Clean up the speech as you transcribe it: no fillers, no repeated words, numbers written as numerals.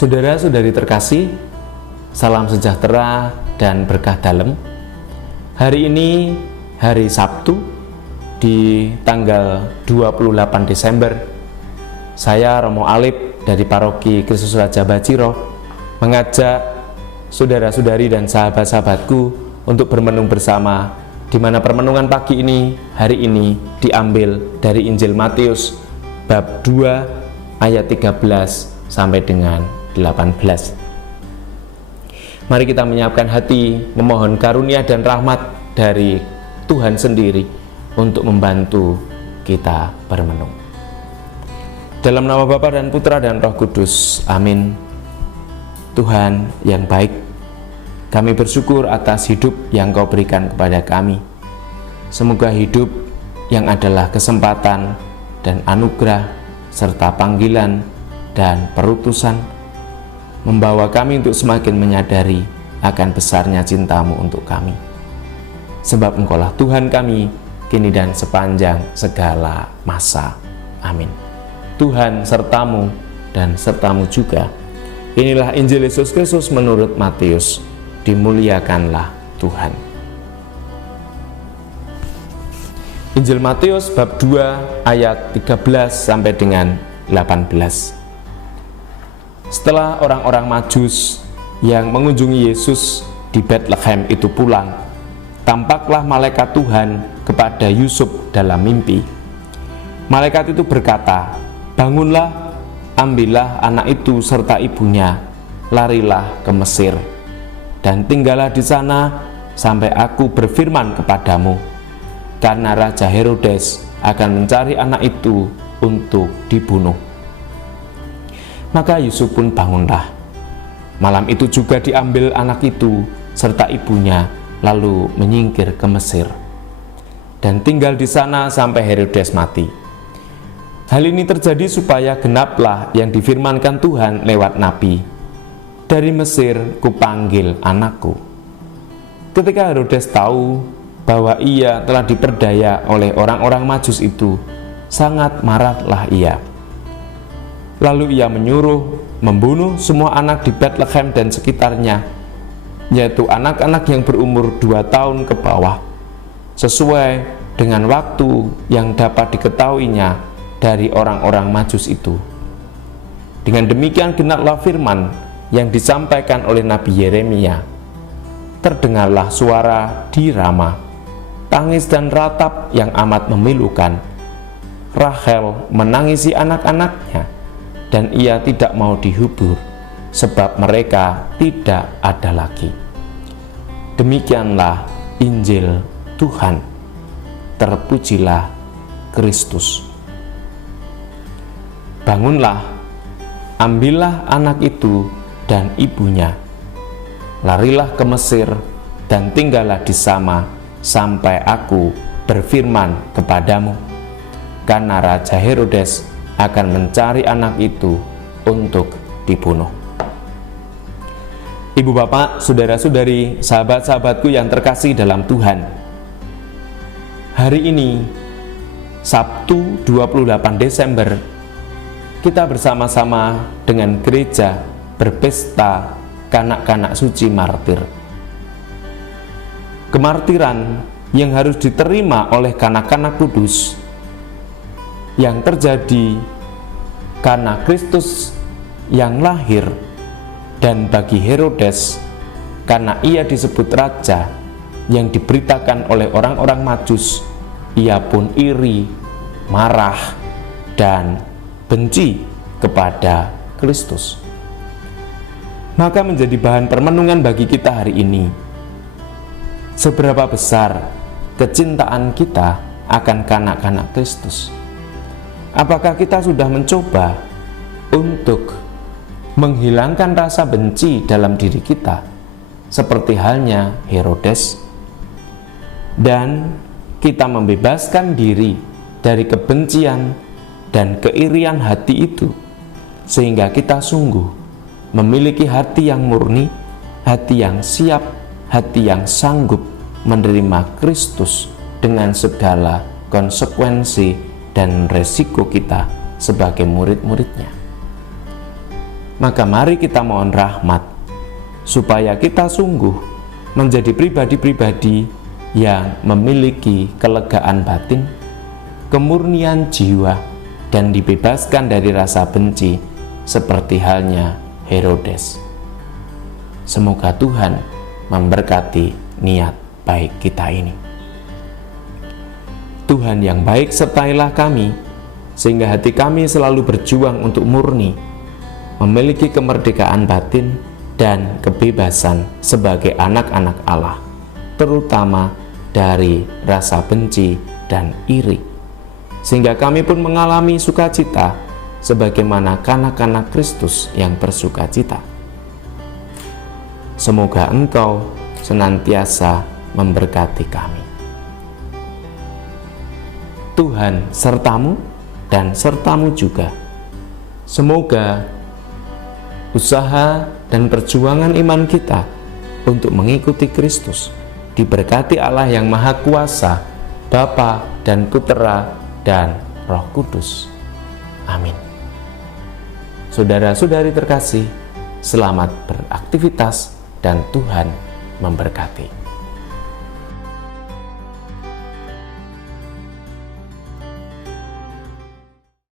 Saudara-saudari terkasih, salam sejahtera dan berkah dalam. Hari ini hari Sabtu di tanggal 28 Desember. Saya Romo Alip dari Paroki Kristus Raja Baciro mengajak saudara-saudari dan sahabat-sahabatku untuk bermenung bersama, di mana permenungan pagi ini hari ini diambil dari Injil Matius bab 2 ayat 13 sampai dengan 18. Mari kita menyiapkan hati, memohon karunia dan rahmat dari Tuhan sendiri untuk membantu kita bermenung. Dalam nama Bapa dan Putra dan Roh Kudus, amin. Tuhan yang baik, kami bersyukur atas hidup yang Kau berikan kepada kami. Semoga hidup yang adalah kesempatan dan anugerah serta panggilan dan perutusan membawa kami untuk semakin menyadari akan besarnya cinta-Mu untuk kami. Sebab Engkaulah Tuhan kami, kini dan sepanjang segala masa. Amin. Tuhan sertamu dan sertamu juga. Inilah Injil Yesus Kristus menurut Matius. Dimuliakanlah Tuhan. Injil Matius bab 2 ayat 13 sampai dengan 18. Setelah orang-orang Majus yang mengunjungi Yesus di Betlehem itu pulang, tampaklah malaikat Tuhan kepada Yusuf dalam mimpi. Malaikat itu berkata, "Bangunlah, ambillah anak itu serta ibunya, larilah ke Mesir, dan tinggallah di sana sampai aku berfirman kepadamu, karena Raja Herodes akan mencari anak itu untuk dibunuh." Maka Yusuf pun bangunlah. Malam itu juga diambil anak itu serta ibunya, lalu menyingkir ke Mesir, dan tinggal di sana sampai Herodes mati. Hal ini terjadi supaya genaplah yang difirmankan Tuhan lewat nabi, "Dari Mesir kupanggil anakku." Ketika Herodes tahu bahwa ia telah diperdaya oleh orang-orang Majus itu, sangat marahlah ia. Lalu ia menyuruh membunuh semua anak di Betlehem dan sekitarnya, yaitu anak-anak yang berumur 2 tahun ke bawah, sesuai dengan waktu yang dapat diketahuinya dari orang-orang Majus itu. Dengan demikian genaplah firman yang disampaikan oleh Nabi Yeremia. Terdengarlah suara di Rama, tangis dan ratap yang amat memilukan. Rahel menangisi anak-anaknya, dan ia tidak mau dihibur, sebab mereka tidak ada lagi. Demikianlah Injil Tuhan. Terpujilah Kristus. Bangunlah, ambillah anak itu dan ibunya, larilah ke Mesir, dan tinggallah di sana sampai aku berfirman kepadamu, karena Raja Herodes akan mencari anak itu untuk dibunuh. Ibu bapak, saudara-saudari, sahabat-sahabatku yang terkasih dalam Tuhan, hari ini Sabtu 28 Desember kita bersama-sama dengan gereja berpesta kanak-kanak suci martir. Kemartiran yang harus diterima oleh kanak-kanak kudus yang terjadi karena Kristus yang lahir, dan bagi Herodes karena ia disebut raja yang diberitakan oleh orang-orang Majus, ia pun iri, marah, dan benci kepada Kristus. Maka menjadi bahan permenungan bagi kita hari ini, seberapa besar kecintaan kita akan kanak-kanak Kristus. Apakah kita sudah mencoba untuk menghilangkan rasa benci dalam diri kita, seperti halnya Herodes, dan kita membebaskan diri dari kebencian dan keirian hati itu, sehingga kita sungguh memiliki hati yang murni, hati yang siap, hati yang sanggup menerima Kristus dengan segala konsekuensi dan resiko kita sebagai murid-muridnya. maka mari kita mohon rahmat, supaya kita sungguh menjadi pribadi-pribadi yang memiliki kelegaan batin, kemurnian jiwa, dan dibebaskan dari rasa benci, seperti halnya Herodes. Semoga Tuhan memberkati niat baik kita ini. Tuhan yang baik, sertailah kami, sehingga hati kami selalu berjuang untuk murni, memiliki kemerdekaan batin dan kebebasan sebagai anak-anak Allah, terutama dari rasa benci dan iri, sehingga kami pun mengalami sukacita sebagaimana kanak-kanak Kristus yang bersukacita. Semoga Engkau senantiasa memberkati kami. Tuhan sertamu dan sertamu juga. Semoga usaha dan perjuangan iman kita untuk mengikuti Kristus diberkati Allah yang Maha Kuasa, Bapa dan Putera dan Roh Kudus. Amin. Saudara-saudari terkasih, selamat beraktivitas dan Tuhan memberkati.